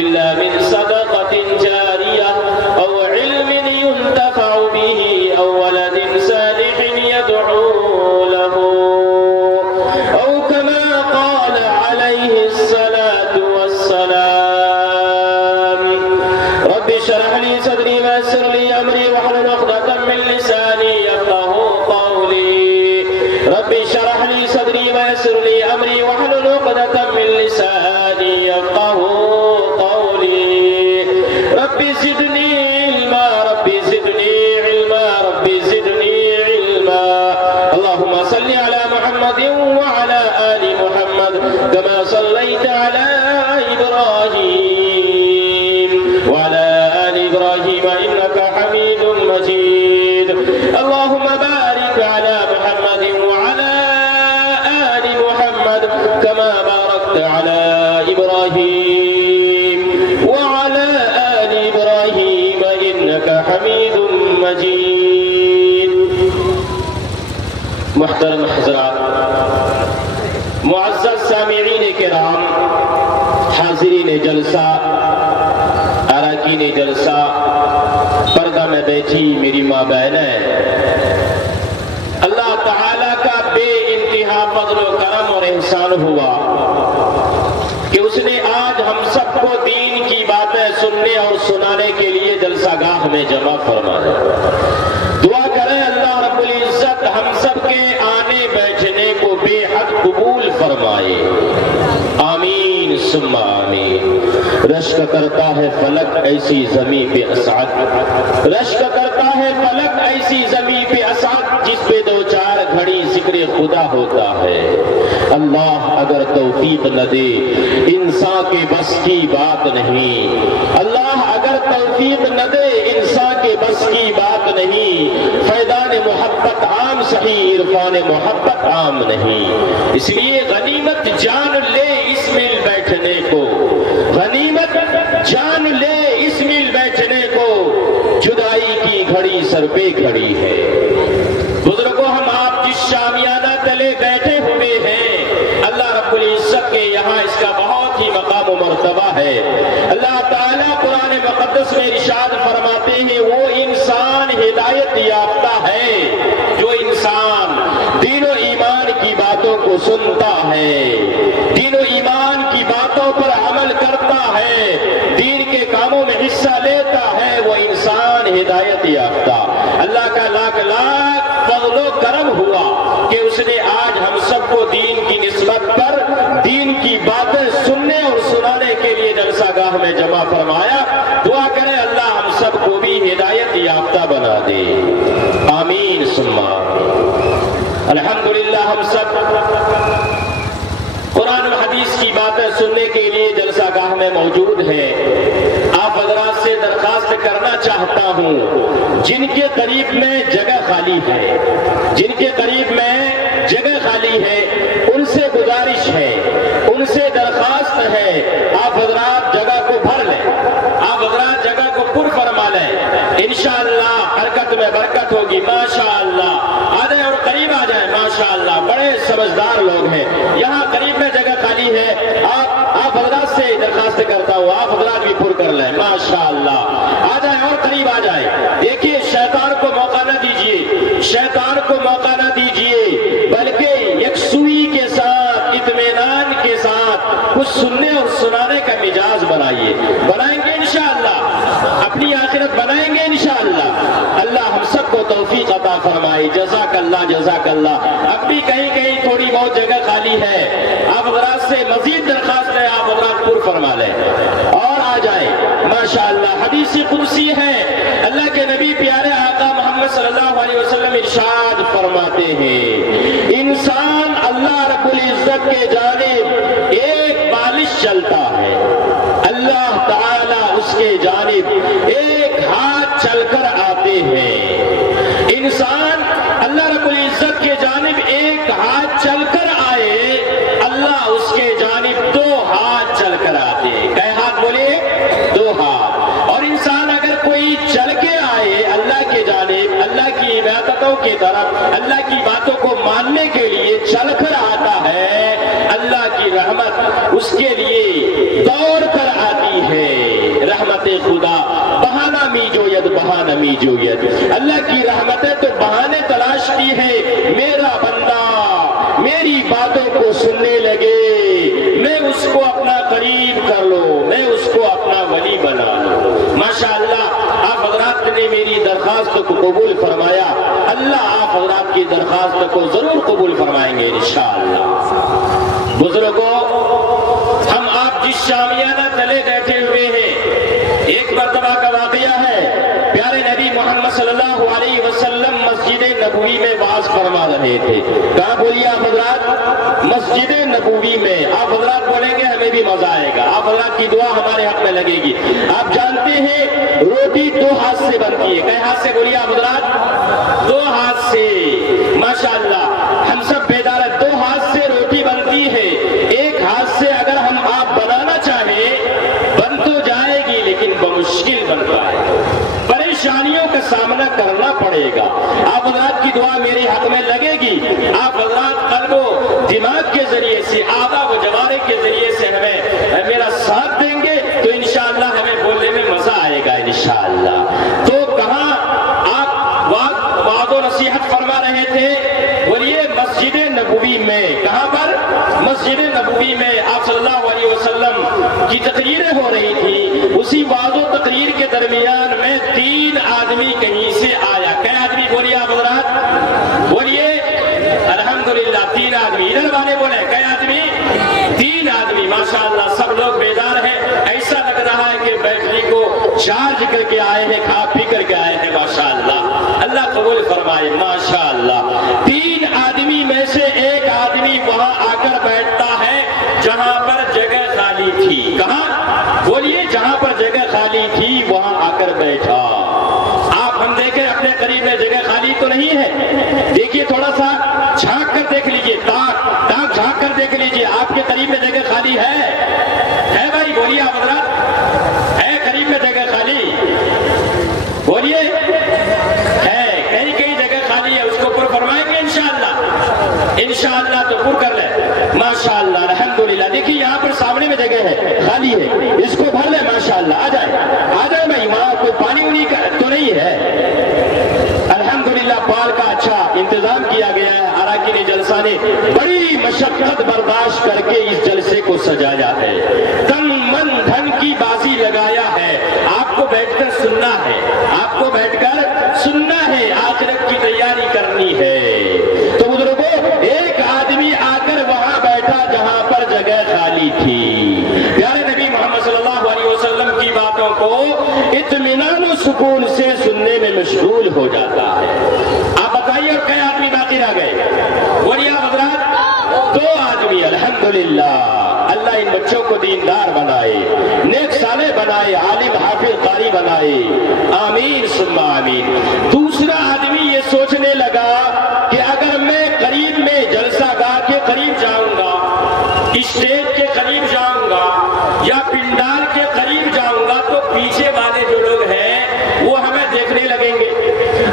إلا من صدقة جارية أو علم ينتفع به أو ولد صالح يدعو له أو كما قال عليه الصلاة والسلام رب اشرح لي صدري ويسر لي أمري واحلل عقدة من لساني يفقهوا قولي رب اشرح لي صدري ويسر لي أمري واحلل عقدة من لساني يفقهوا قولي رب زدني علما رب زدني علما رب زدني علما اللهم صل على محمد وعلى آل محمد كما صليت على إبراهيم وعلى آل إبراهيم إنك حميد مجيد اللهم بارك على محمد وعلى آل محمد كما باركت على إبراهيم وعلى آل إبراهيم إنك حميد مجيد محترم حضرات معزز سامعین کرام حاضرین جلسہ اراکین جلسہ پردہ میں بیٹھی میری ماں بہنیں اللہ تعالیٰ کا بے انتہا فضل و کرم اور احسان ہوا کہ اس نے آج ہم سب کو دین کی باتیں سننے اور سنانے کے لیے جلسہ گاہ میں جمع فرمایا دعا کریں اللہ رب العزت ہم سب کے آنے بیٹھنے کو بے حد قبول فرمائے آمین ثم آمین رشک کرتا ہے فلک ایسی زمین پہ اسعد رشک کرتا ہے فلک ایسی زمین پہ اسعد جس پہ دو چار گھڑی ذکر خدا ہوتا ہے اللہ اگر توفیق نہ دے انسان کے بس کی بات نہیں اللہ اگر توفیق نہ دے انسان کے بس کی بات نہیں فیضان محبت عام صحیح عرفان محبت عام نہیں اس لیے غنیمت جان لے اس مل بیٹھنے کو غنیمت جان لے اس مل بیٹھنے کو جدائی کی گھڑی سر پہ کھڑی ہے بزرگوں ہم آپ جس شامیانہ تلے بیٹھے ہوئے ہیں اللہ رب العزت کے یہاں اس کا بہت ہی مقام و مرتبہ ہے اللہ تعالیٰ قرآن مقدس میں ارشاد فرماتے ہیں وہ انسان ہدایت یافتہ ہے جو انسان دین و ایمان کی باتوں کو سنتا ہے دین و ایمان کی باتوں پر عمل کرتا ہے دین کے کاموں میں حصہ لیتا ہے وہ انسان ہدایت یافتہ اللہ کا لاکھ لاکھ فضل و کرم ہوا کہ اس نے آج ہم سب کو دین کی نسبت پر دین کی باتیں سننے اور سنانے کے لیے جلسہ گاہ میں جمع فرمایا دعا کرے اللہ ہم سب کو بھی ہدایت یافتہ بنا دے آمین ثم آمین الحمدللہ ہم سب قرآن و حدیث کی باتیں سننے کے لیے جلسہ گاہ میں موجود ہیں آپ حضرات سے درخواست کرنا چاہتا ہوں جن کے قریب میں جگہ خالی ہے جن کے قریب میں جگہ خالی ہے ان سے گزارش ہے ان سے درخواست ہے آپ حضرات جگہ کو بھر لیں آپ حضرات جگہ کو پر فرما لیں انشاءاللہ حرکت میں برکت ہوگی ماشاءاللہ آ جائیں اور قریب آ جائیں ماشاءاللہ بڑے سمجھدار لوگ ہیں یہاں قریب میں جگہ خالی ہے آپ حضرات سے درخواست کرتا ہوں آپ حضرات بھی پر کر لیں ماشاءاللہ آ جائیں اور قریب آ جائیں دیکھیے شیطان کو موقع نہ دیجیے شیطان کو موقع نہ دیجیے بلکہ یکسوئی کے ساتھ اطمینان کے ساتھ کچھ سننے اور سنانے کا مزاج بنائیں گے انشاءاللہ اپنی آخرت بنائیں گے انشاءاللہ اللہ ہم سب کو توفیق عطا فرمائے جزاک اللہ جزاک اللہ اب بھی کہیں تھوڑی بہت جگہ خالی ہے آپ حضرات سے مزید درخواست ہے آپ حضرات پر فرما لیں اور آ جائیں ماشاءاللہ حدیث قدسی ہے اللہ کے نبی پیارے آقا محمد صلی اللہ علیہ وسلم ارشاد فرماتے ہیں انسان اللہ رب العزت کے جانب ایک بالش چلتا ہے اللہ تعالیٰ اس کے جانب ایک ہاتھ چل کر آتے ہیں انسان اللہ رب العزت کے جانب ایک ہاتھ چل کر آئے اللہ اس کے جانب دو ہاتھ چل کر آتے ہیں کئے ہاتھ بولے دو ہاتھ اور انسان اگر کوئی چل کے آئے اللہ کے جانب اللہ کی عبادتوں کی طرف اللہ کی باتوں کو ماننے کے لیے چل کر آتا ہے اللہ کی رحمت اس کے لیے دوڑ کر آتی ہے خدا بہانہ می جوید بہانہ می جوید. اللہ کی رحمتیں تو بہانے تلاش کی ہے. میرا بندہ میری باتوں کو سننے لگے، میں اس کو اپنا قریب کر لو، میں اس کو اپنا ولی بنا لو. ماشاءاللہ آپ حضرات نے میری درخواست کو قبول فرمایا. اللہ آپ حضرات کی درخواست کو ضرور قبول فرمائیں گے انشاءاللہ. بزرگوں، ہم آپ جس شامیانہ تلے بیٹھے ہوئے ہیں، ایک مرتبہ کا واقعہ ہے. پیارے نبی محمد صلی اللہ علیہ وسلم مسجد نبوی میں واعظ فرما رہے تھے. کہاں بولیے آپ حضرات؟ مسجد نبوی میں. آپ حضرات بولیں گے ہمیں بھی مزہ آئے گا. آپ حضرات کی دعا ہمارے حق میں لگے گی. آپ جانتے ہیں روٹی دو ہاتھ سے بنتی ہے. کئے ہاتھ سے بولیے آپ حضرات؟ دو ہاتھ سے. ماشاءاللہ ہم سب بیدار ہیں. دو ہاتھ سے روٹی بنتی ہے. ایک ہاتھ سے اگر ہم آپ بنانا چاہیں بن تو جائے گی، لیکن بمشکل بن پائے. پریشانیوں کا سامنا کرنا پڑے گا. آپ حضرات کی دعا میرے حق میں لگے گی. آپ حضرات قلب و دماغ کے ذریعے سے، اعضاء و جوارح کے ذریعے سے ہمیں میرا ساتھ دیں گے تو انشاءاللہ ہمیں بولنے میں مزہ آئے گا انشاءاللہ. تو کہاں آپ وعظ و نصیحت فرما رہے تھے؟ بولیے مسجد نبوی میں. کہاں پر؟ مسجد نبوی میں آپ صلی اللہ علیہ وسلم کی تقریریں ہو رہی تھی. اسی وعظ و تقریر کے درمیان میں 3 آدمی کہیں سے آیا. کئے آدمی بولیے آپ حضرات؟ بولیے الحمدللہ 3 آدمی. ادھر والے بولے کئے آدمی؟ 3 آدمی. ماشاءاللہ سب لوگ بیدار ہیں. ایسا لگ رہا ہے کہ بیٹری کو چارج کر کے آئے ہیں، کھا پی کر کے آئے ہیں. ماشاءاللہ اللہ قبول فرمائے. ماشاءاللہ 3 آدمی میں سے ایک آدمی وہاں آ کر بیٹھتا ہے جہاں پر جگہ خالی تھی. کہاں؟ بولیے جہاں پر جگہ خالی تھی وہاں آ کر بیٹھا. آپ ہم دیکھیں اپنے قریب میں جگہ خالی تو نہیں ہے. دیکھیے تھوڑا سا جھانک کر دیکھ لیجئے، تاک جھانک کر دیکھ لیجئے آپ کے قریب میں جگہ خالی ہے بھائی؟ بولیے آپ حضرات، ہے قریب میں جگہ خالی؟ بولیے ہے. کہیں کہیں جگہ خالی ہے، اس کو پر فرمائیں گے انشاءاللہ تو پر کر لیں. ماشاءاللہ الحمدللہ. دیکھیے یہاں پر سامنے میں جگہ ہے، خالی ہے، اس کو بھر لیں. ماشاءاللہ آ جائے بھائی. وہاں کوئی پانی وانی کا تو نہیں ہے؟ الحمدللہ پال کا اچھا انتظام کیا گیا ہے. اراکین جلسہ نے بڑی مشقت برداشت کر کے اس جلسے کو سجایا ہے. تن من دھن کی بازی لگایا ہے. آپ کو بیٹھ کر سننا ہے، آپ کو بیٹھ کر سننا ہے، آخرت کی تیاری کرنی ہے. تو بزرگوں، ایک آدمی آ کر وہاں بیٹھا جہاں پر جگہ خالی تھی. پیارے نبی محمد صلی اللہ علیہ وسلم کی باتوں کو اطمینان و سکون سے سننے میں مشغول ہو جاتا ہے. آپ بتائیے اور کئی آدمی باقی رہ گئے؟ بولیے حضرات 2 آدمی. الحمدللہ اللہ ان بچوں کو دیندار بنائے، نیک صالح بنائے، عالم حافظ قاری بنائے. آمین ثم آمین. دوسرا آدمی یہ سوچنے لگا کہ اگر میں قریب میں جلسہ گاہ کے قریب جاؤں گا، اسٹیج کے قریب جاؤں گا یا پنڈال کے قریب جاؤں گا تو پیچھے والے جو لوگ ہیں وہ ہمیں دیکھنے لگیں گے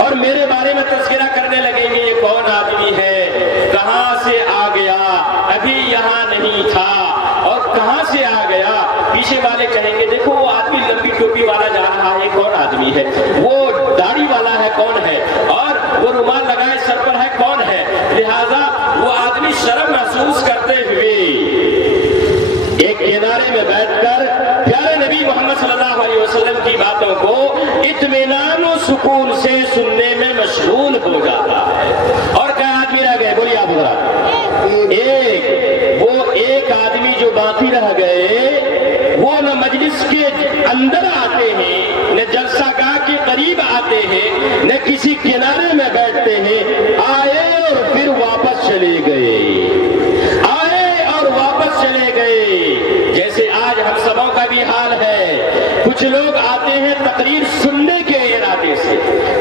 اور میرے بارے میں تذکرہ کرنے لگیں گے. یہ کون آدمی ہے؟ کہاں سے آ گیا؟ ابھی یہاں نہیں تھا اور کہاں سے آ گیا؟ پیچھے والے کہیں گے دیکھو وہ آدمی لمبی ٹوپی والا جا رہا ہے، کون آدمی ہے؟ وہ داڑھی والا ہے، کون ہے؟ اور وہ رومال لگائے سر پر ہے، کون ہے؟ لہذا وہ آدمی شرم محسوس کرتے ہوئے ایک کنارے میں بیٹھ کر پیارے نبی محمد صلی اللہ علیہ وسلم کی باتوں کو اطمینان و سکون سے سننے میں مشغول ہو جاتا ہے. اور کیا آدمی رہ گئے؟ بولیے آپ حضرات. ایک آدمی جو باقی رہ گئے وہ نہ مجلس کے اندر آتے ہیں، نہ جلسہ گاہ کے قریب آتے ہیں، نہ کسی کنارے میں بیٹھتے ہیں. آئے اور پھر واپس چلے گئے، آئے اور واپس چلے گئے. جیسے آج ہم سبوں کا بھی حال ہے. کچھ لوگ آتے ہیں تقریر سننے کے ارادے سے،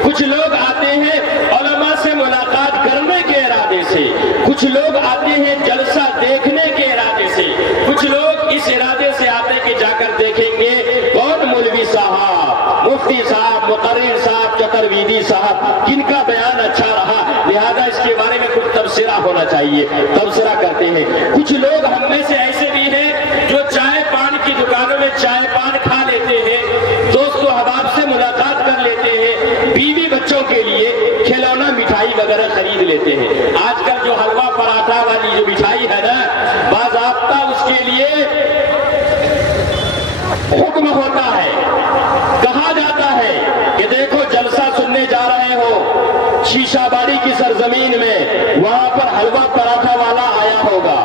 کچھ لوگ آتے ہیں علماء سے ملاقات کرنے کے ارادے سے، کچھ لوگ آتے ہیں جلسہ دیکھنے کے ارادے سے، کچھ لوگ اس ارادے سے آتے ہیں کہ جا کر دیکھیں گے کون مولوی صاحب، مفتی صاحب، مقرر صاحب، چترویدی صاحب، کن کا بیان اچھا رہا، لہذا اس کے بارے میں کچھ تبصرہ ہونا چاہیے. تبصرہ کرتے ہیں. کچھ لوگ ہم میں سے ایسے بھی ہیں جو چائے پان کی دکانوں میں چائے پان کھا لیتے ہیں دیتے ہیں. آج کل جو حلوہ پراٹھا والی جو مٹھائی ہے نا، باضابطہ اس کے لیے حکم ہوتا ہے، کہا جاتا ہے کہ دیکھو جلسہ سننے جا رہے ہو شیشہ باڑی کی سرزمین میں، وہاں پر حلوہ پراٹھا والا آیا ہوگا.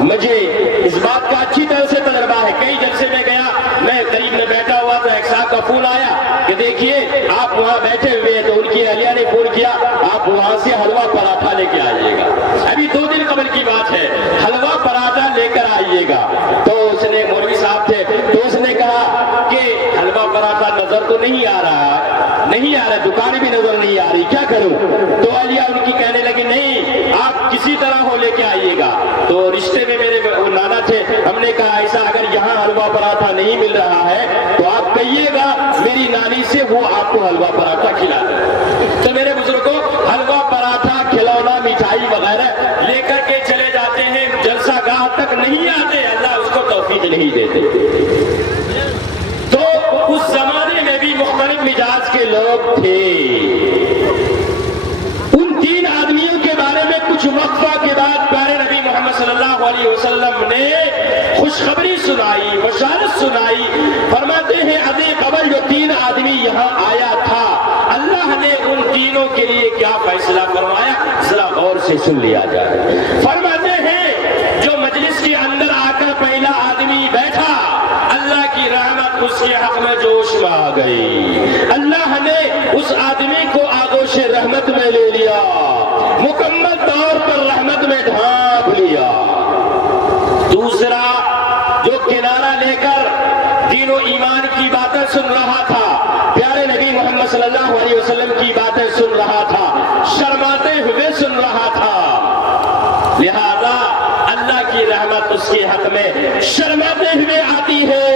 مجھے اس بات کا اچھی طرح سے تجربہ ہے. کئی جلسے میں گیا، میں قریب میں بیٹھا ہوا تو ایک صاحب کا فون آیا کہ دیکھیے آپ وہاں بیٹھے ہوئے ہیں، تو ان کی اہلیہ نے فون کیا آپ وہاں سے حلوہ پراٹھا لے کے آئیے گا. ابھی 2 دن قبل کی بات ہے، حلوہ پراٹھا لے کر آئیے گا. تو اس نے مولوی صاحب تھے، تو اس نے کہا کہ حلوہ پراٹھا نظر تو نہیں آ رہا، دکان بھی نظر نہیں آ رہی، کیا کروں؟ تو اہلیہ ان کی کہنے لگے نہیں آپ کسی طرح ہو لے کے آئیے گا. تو رشتے میں میرے نانا تھے، ہم نے کہا ایسا اگر یہاں حلوہ پراٹھا نہیں مل رہا ہے تو آپ کہیے گا میری نانی سے وہ آپ کو حلوہ پراٹھا کھلا دے. تو میرے بزرگوں حلوہ پراٹھا کھلونا مٹھائی وغیرہ لے کر کے چلے جاتے ہیں، جلسہ گاہ تک نہیں آتے، اللہ اس کو توفیق نہیں دیتے. تو اس زمانے میں بھی مختلف مزاج کے لوگ تھے. ان 3 آدمیوں کے بارے میں کچھ وقفہ کے بعد پیارے نبی محمد صلی اللہ علیہ وسلم نے خوشخبری سنائی، بشارت سنائی. فرماتے ہیں ابھی قبل جو 3 آدمی یہاں آیا تھا، اللہ نے ان تینوں کے لیے کیا فیصلہ فرمایا، ذرا غور سے سن لیا جائے. فرماتے ہیں جو مجلس کے اندر آ کر پہلا آدمی بیٹھا، اللہ کی رحمت اس کے حق میں جوش میں آ گئی. اللہ نے اس آدمی کو آغوش رحمت میں لے لیا، مکمل طور پر رحمت میں ڈھانپ لیا. دوسرا جو کنارہ لے کر دین و ایمان کی باتیں سن رہا تھا، پیارے نبی محمد صلی اللہ علیہ وسلم کی باتیں سن رہا تھا، شرماتے ہوئے سن رہا تھا، لہذا اللہ کی رحمت اس کے حق میں شرماتے ہوئے آتی ہے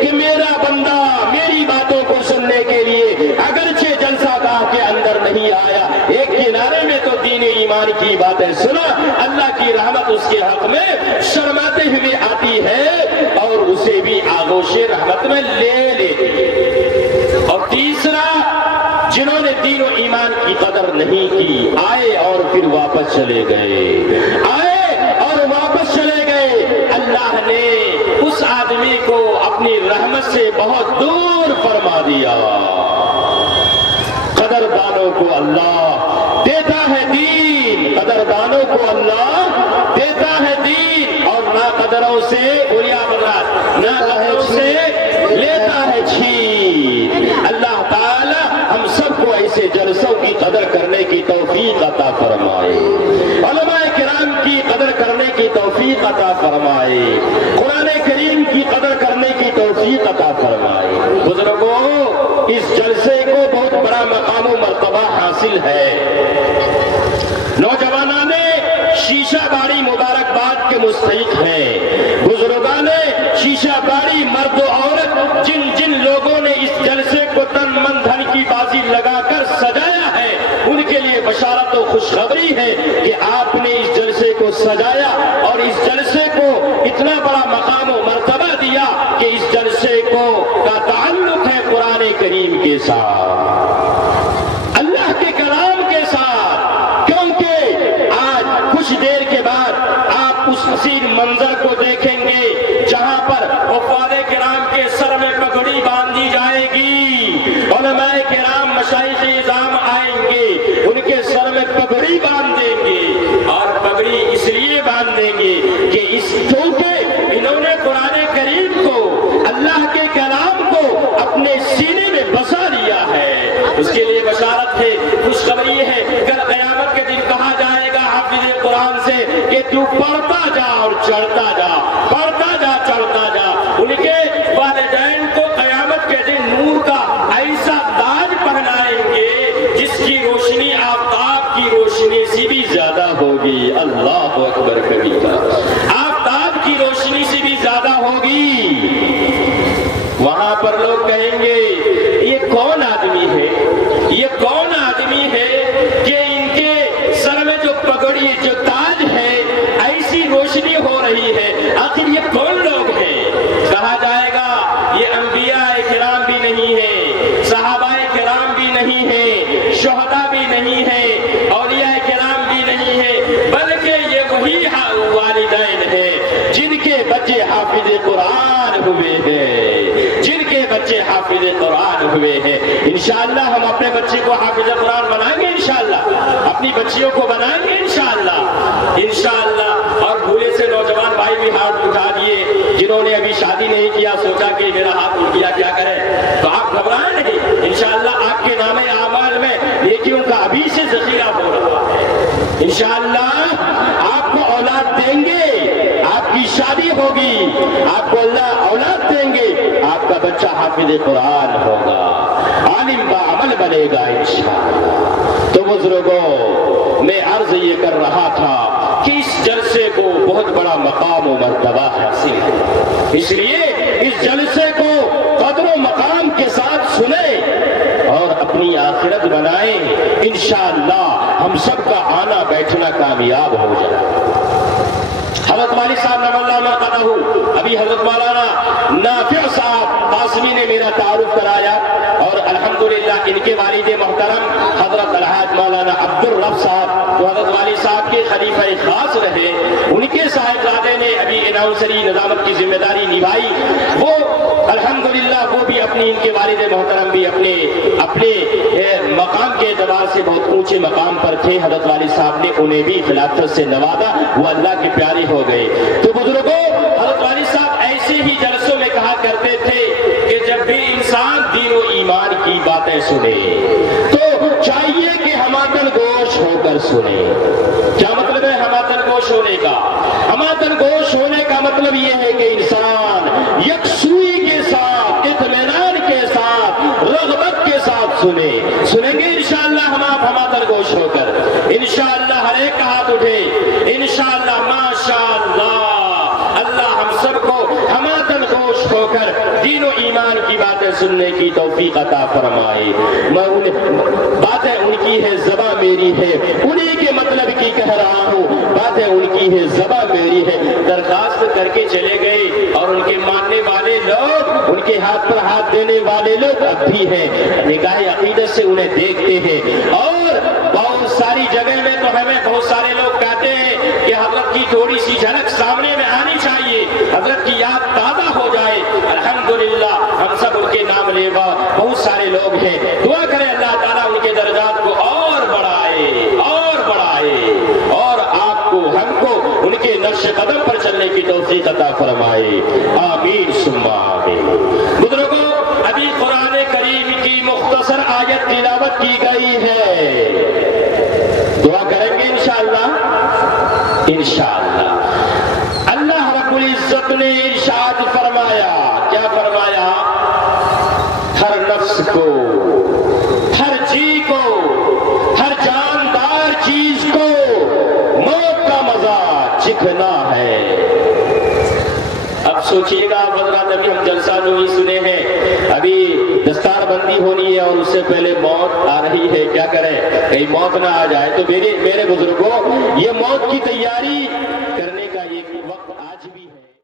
کہ میرا بندہ میری باتوں کو سننے کے لیے اگرچہ جلسہ گاہ کے اندر نہیں آیا، ایک کنارے میں تو دین ایمان کی باتیں سنا، اللہ کی رحمت اس کے حق میں شرماتے ہوئے آتی ہے اور اسے بھی آغوش رحمت میں لے لیتی ہے. اور تیسرا جنہوں نے دین و ایمان کی قدر نہیں کی، آئے اور پھر واپس چلے گئے، اللہ نے اس آدمی کو اپنی رحمت سے بہت دور فرما دیا. قدردانوں کو اللہ دیتا ہے دین، قدردانوں کو اللہ دیتا ہے دین، اور ناقدروں سے ناقدروں سے لیتا ہے چھین. اللہ تعالی ہم سب کو ایسے جلسوں کی قدر کرنے کی توفیق عطا فرمائے، علماء کرام کی قدر کرنے کی توفیق عطا فرمائے، قرآن کریم کی قدر کرنے کی توفیق عطا فرمائے. بزرگوں اس جلسے کو بہت بڑا مقام و مرتبہ حاصل ہے. نوجوانان شیشہ باڑی مبارکباد کے مستحق ہیں. بزرگان شیشہ باڑی مرد و عورت جن جن لوگوں نے اس جلسے کو تن من دھن کی بازی لگا کر سجایا ہے، ان کے لیے بشارت و خوشخبری ہے کہ آپ نے اس جلسے کو سجایا اور اس جلسے کو اتنا بڑا مقام و مرتبہ دیا کہ اس جلسے کو کا تعلق ہے قرآن کریم کے ساتھ، اللہ کے کلام کے ساتھ. کیونکہ آج کچھ دیر کے بعد آپ اس حسین منظر کو دیکھیں گے جہاں پر حفاظ کرام کے سر میں پگڑی باندھی جائے گی، علماء کرام مشائخ اعظام آئیں گے، ان کے سر میں پگڑی باندھ دیں گے، اور پگڑی اس لیے باندھ دیں گے کہ کیونکہ انہوں نے قرآن کریم کو، اللہ کے کلام کو اپنے سینے میں بسا لیا ہے. اس کے لیے بشارت ہے، خوشخبری ہے. کل قیامت کے دن کہا جائے گا حافظ قرآن سے کہ تو پڑھتا جا اور چڑھتا جا، پڑھتا جا چڑھتا جا. ان کے والدین کو قیامت کے دن نور کا ایسا تاج پہنائیں گے جس کی روشنی آفتاب کی روشنی سے بھی زیادہ ہوگی. اللہ اکبر کبیرہ، آفتاب کی روشنی سے بھی زیادہ ہوگی. وہاں پر لوگ کہیں گے یہ کون آدمی ہے، یہ کون آدمی ہے کہ ان کے سر میں جو پگڑی جو تاج ہے ایسی روشنی ہو رہی ہے، آخر یہ کون لوگ ہیں؟ کہا جائے گا یہ انبیاء کرام بھی نہیں ہیں، صحابہ کرام بھی نہیں ہیں، شہداء بھی نہیں ہیں، اولیاء کرام بھی بچے حافظ قرآن ہوئے ہیں، جن کے بچے حافظ قرآن ہوئے ہیں، انشاءاللہ ہم اپنے بچے کو حافظ قرآن بنائیں گے، انشاءاللہ اپنی بچیوں کو بنائیں گے، انشاءاللہ انشاءاللہ۔ اور بھولے سے نوجوان بھائی بھی ہاتھ اٹھا دیے، جنہوں نے ابھی شادی نہیں کیا، سوچا کہ میرا ہاتھ اٹھ گیا کیا کرے، تو آپ گھبرائیں نہیں، انشاءاللہ آپ کے نام اعمال میں نیکیوں کا ابھی سے ذخیرہ ہو رہا ہے، انشاءاللہ آپ کو اولاد دیں گے، آپ کی شادی ہوگی، آپ کو اللہ اولاد دیں گے، آپ کا بچہ حافظ قرآن ہوگا، عالم بعمل بنے گا انشاءاللہ۔ تو بزرگوں، میں عرض یہ کر رہا تھا کہ اس جلسے کو بہت بڑا مقام و مرتبہ حاصل ہے، اس لیے اس جلسے کو قدر و مقام کے ساتھ سنیں اور اپنی آخرت بنائیں، انشاءاللہ ہم سب کا آنا بیٹھنا کامیاب ہو جائے۔ حضرت والی صاحب نور اللہ مرقدہ، ابھی حضرت مولانا نافع صاحب قاسمی نے میرا تعارف کرایا، اور الحمدللہ ان کے والد محترم حضرت الحاج مولانا عبدالرب صاحب جو حضرت والی صاحب کے خلیفہ خاص رہے، ان کے صاحبزادے نے ابھی اناؤنسری نظامت کی ذمہ داری نبھائی، وہ الحمدللہ وہ بھی اپنی، ان کے والد محترم بھی اپنے مقام کے اعتبار سے بہت اونچے مقام پر تھے، حضرت والی صاحب نے انہیں بھی خلافت سے نوازا، وہ اللہ کے پیارے ہو گئے۔ تو بزرگوں، حضرت والی صاحب ایسے ہی جلسوں میں کہا کرتے تھے کہ جب بھی انسان دین و ایمان کی باتیں سنے تو چاہیے کہ ہماتن گوش ہو کر سنے۔ کیا مطلب ہے ہماتن گوش ہونے کا؟ ہماتن گوش ہونے کا مطلب یہ ہے کہ انسان یکسوئی کے ساتھ، اطمینان کے ساتھ، رغبت کے ساتھ سنیں گے انشاءاللہ ہم آپ ہماتن گوش ہو کر، انشاءاللہ ہر ایک کا ہاتھ اٹھے، انشاءاللہ ماشاءاللہ اللہ ہم سب کو ہماتن گوش ہو کر دین و ایمان کی باتیں سننے کی توفیق عطا فرمائے۔ باتیں ان کی ہے، زباں میری ہے، انہی کے مطلب کی کہہ رہا ہوں، باتیں ان کی ہے، زباں میری ہے۔ درخواست کر کے چلے گئے اور ان کے ماننے والے لوگ، ان کے ہاتھ پر ہاتھ دینے والے لوگ اب بھی ہیں، نگاہ عقیدت سے انہیں دیکھتے ہیں، اور بہت ساری جگہ میں تو ہمیں بہت سارے لوگ کہتے ہیں کہ حضرت کی تھوڑی سی جھلک سامنے میں آنی چاہیے، حضرت کی یاد تازہ ہو جائے۔ الحمدللہ ہم سب ان کے نام لیوا بہت سارے لوگ ہیں، دعا کریں اللہ تعالیٰ ان کے درجات کو اور بڑھائے اور آپ کو ہم کو ان کے نقش قدم پر چلنے کی توفیق عطا فرمائے، آمین ثم آمین۔ بزرگوں، ابھی قرآن کریم کی مختصر آیت تلاوت کی گئی ہے، دعا کریں گے انشاءاللہ انشاءاللہ۔ اللہ رب العزت نے ارشاد فرمایا، کیا فرمایا؟ ہر نفس کو، ہر جی کو، ہر جاندار چیز کو موت کا مزہ چکھنا ہے۔ اب سوچئے گا حضرات، ابھی ہم جلسہ نہیں سنے ہیں، ابھی دستار بندی ہونی ہے اور اس سے پہلے موت آ رہی ہے، کیا کریں کہیں موت نہ آ جائے۔ تو میرے بزرگوں، یہ موت کی تیاری